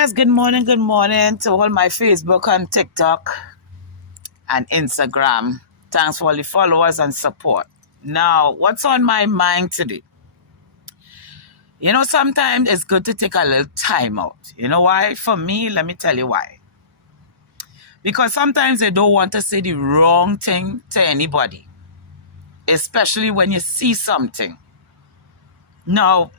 Yes, good morning to all my Facebook and TikTok and Instagram. Thanks for all the followers and support. Now, what's on my mind today? Sometimes it's good to take a little time out. You know why? For me, let me tell you why. Because sometimes they don't want to say the wrong thing to anybody, especially when you see something. Now,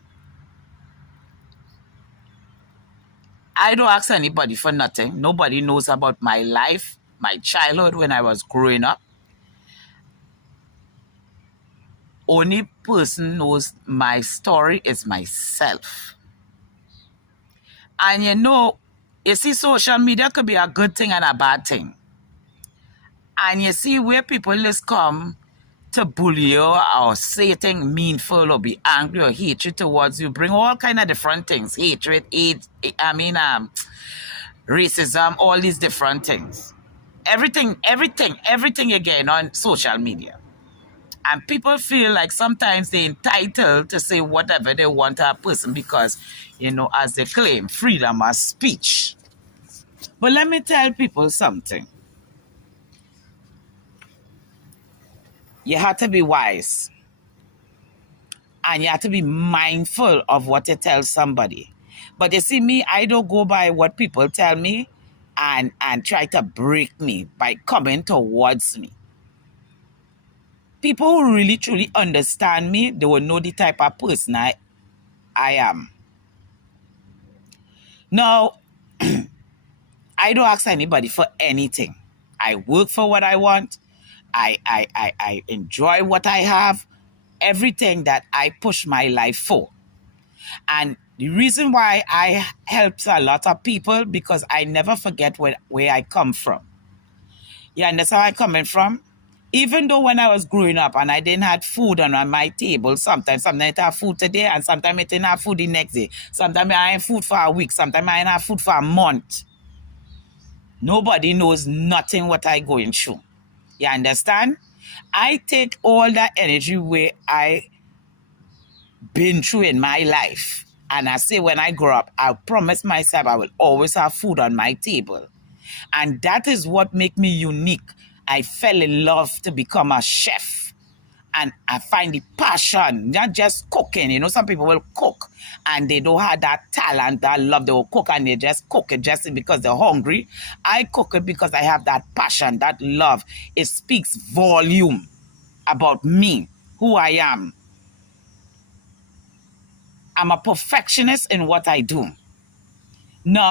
I don't ask anybody for nothing. Nobody knows about my life, my childhood when I was growing up. Only person knows my story is myself. And you see, social media could be a good thing and a bad thing. And you see where people just come to bully you or say things meanful or be angry or hatred towards you, bring all kind of different things. Hatred, racism, all these different things. Everything again on social media. And people feel like sometimes they're entitled to say whatever they want to a person because, as they claim, freedom of speech. But let me tell people something. You have to be wise. And you have to be mindful of what you tell somebody. But you see me, I don't go by what people tell me and try to break me by coming towards me. People who really truly understand me, they will know the type of person I am. Now, I don't ask anybody for anything. I work for what I want. I enjoy what I have. Everything that I push my life for. And the reason why I helps a lot of people because I never forget where I come from. You understand where I'm coming from? Even though when I was growing up and I didn't have food on my table, sometimes I have food today and sometimes I didn't have food the next day. Sometimes I have food for a week. Sometimes I have food for a month. Nobody knows nothing what I going through. You understand? I take all that energy where I been through in my life. And I say when I grow up, I promise myself I will always have food on my table. And that is what make me unique. I fell in love to become a chef. And I find the passion, not just cooking. Some people will cook and they don't have that talent, that love. They will cook and they just cook it just because they're hungry. I cook it because I have that passion, that love. It speaks volume about me, who I am. I'm a perfectionist in what I do. Now,